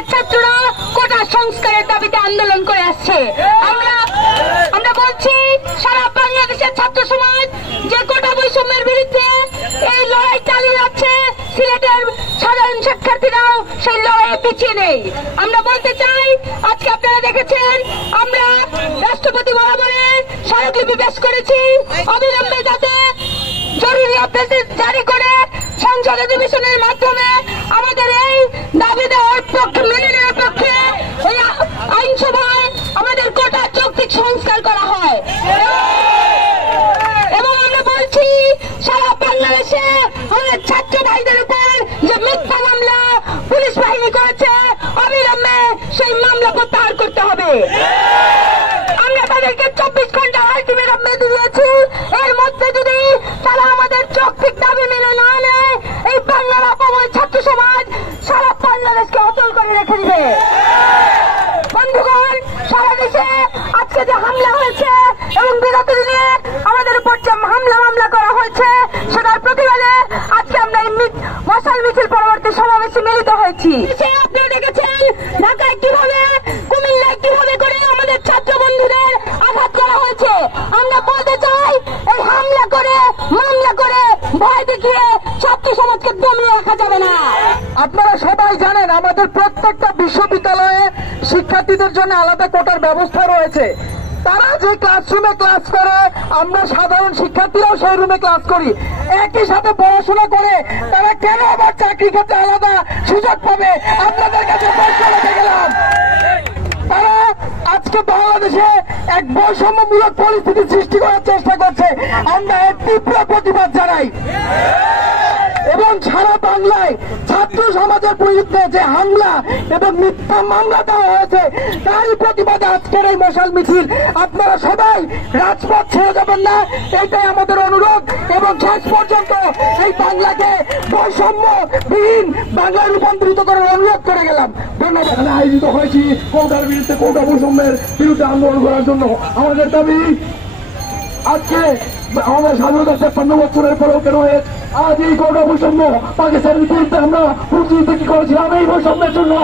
আমাদের ছাত্ররা কোটা সংস্কারের দাবিতে আন্দোলন করে আসছে। আমরা বলছি সারা বাংলাদেশের ছাত্র সমাজ যে কোটা বৈষম্যের বিরুদ্ধে এই লড়াই চালিয়ে যাচ্ছে, সিলেটের সাধারণ শিক্ষার্থীরাও সেই লড়াইয়ে পিছিয়ে নেই। আমরা বলতে চাই, আজকে আপনারা দেখেছেন আমরা রাষ্ট্রপতি বরাবরে স্মারকলিপি পেশ করেছি, অবিলম্বে যাতে জরুরি অভ্যাস জারি করে সংসদ অধিবেশনের মাধ্যমে আমাদের এই দাবি দেওয়ার পক্ষে মেনে নেওয়ার পক্ষে এই আইনসভায় আমাদের কোটা যৌক্তিক সংস্কার করা হয়। এবং আমরা বলছি সারা বাংলাদেশে আমাদের ছাত্র ভাইদের উপর যে মিথ্যা মামলা পুলিশ বাহিনী করেছে, অবিলম্বে সেই মামলা প্রত্যাহার করতে হবে। আমরা তাদেরকে 24 ঘন্টা আলটিমেটাম বেঁধে দিয়েছি, এর মধ্যে যদি তারা আমাদের যৌক্তিক দাবি মেনে না নেয়, এই বাংলার অপময় ছাত্র সমাজ সারা বাংলাদেশকে অচল করে রেখে দিবে। বন্ধুগণ, সারা দেশে আজকে যে হামলা হয়েছে এবং বিগত দিনে আমাদের উপর যে মামলা করা হয়েছে, সেটার প্রতিবাদে আজকে আমরা এই মশাল মিছিল পরবর্তী সমাবেশে মিলিত হয়েছি। আপনারা দেখেছেন ঢাকায় কিভাবে, কুমিল্লায় কিভাবে করে আমাদের ছাত্র বন্ধুদের আঘাত করা হয়েছে। আমরা বলতে চাই, এই হামলা করে মামলা করে ভয় দেখিয়ে ছাত্র সমাজকে দমিয়ে রাখা যাবে না। আপনারা সবাই জানেন আমাদের প্রত্যেকটা বিশ্ববিদ্যালয়ে শিক্ষার্থীদের জন্য আলাদা কোটার ব্যবস্থা রয়েছে। তারা যে ক্লাসরুমে ক্লাস করে, আমরা সাধারণ শিক্ষার্থীরাও সেই রুমে ক্লাস করি, একই সাথে পড়াশোনা করে, তারা কেন আবার চাকরি ক্ষেত্রে আলাদা সুযোগ পাবে? আপনাদের কাছে প্রশ্ন রেখে গেলাম। তারা আজকে বাংলাদেশে এক বৈষম্যমূলক পরিস্থিতি সৃষ্টি করার চেষ্টা করছে। আমরা এর তীব্র প্রতিবাদ জানাই এবং সারা বাংলায় ছাত্র সমাজের বিরুদ্ধে যে হামলা এবং মিথ্যা মামলা দেওয়া হয়েছে, তারই প্রতিবাদে আজকের এই মশাল মিছিল। আপনারা সবাই রাজপথ ছেড়ে যাবেন না, এটাই আমাদের অনুরোধ। এবং শেষ পর্যন্ত এই বাংলাকে বৈষম্যবিহীন বাংলায় রূপান্তরিত করার অনুরোধ করে গেলাম। ধন্যবাদ। আয়োজিত হয়েছি কোটার বিরুদ্ধে, কোটা বৈষম্যের বিরুদ্ধে আন্দোলন করার জন্য। আমাদের দাবি, আজকে আমাদের স্বাধীনতা ৫৩ বছরের পরেও কেন আজ এই কোটা বৈষম্য পাকিস্তানের বিরুদ্ধে আমরা প্রতিনিধি করেছিলাম এই বৈষম্যের জন্য।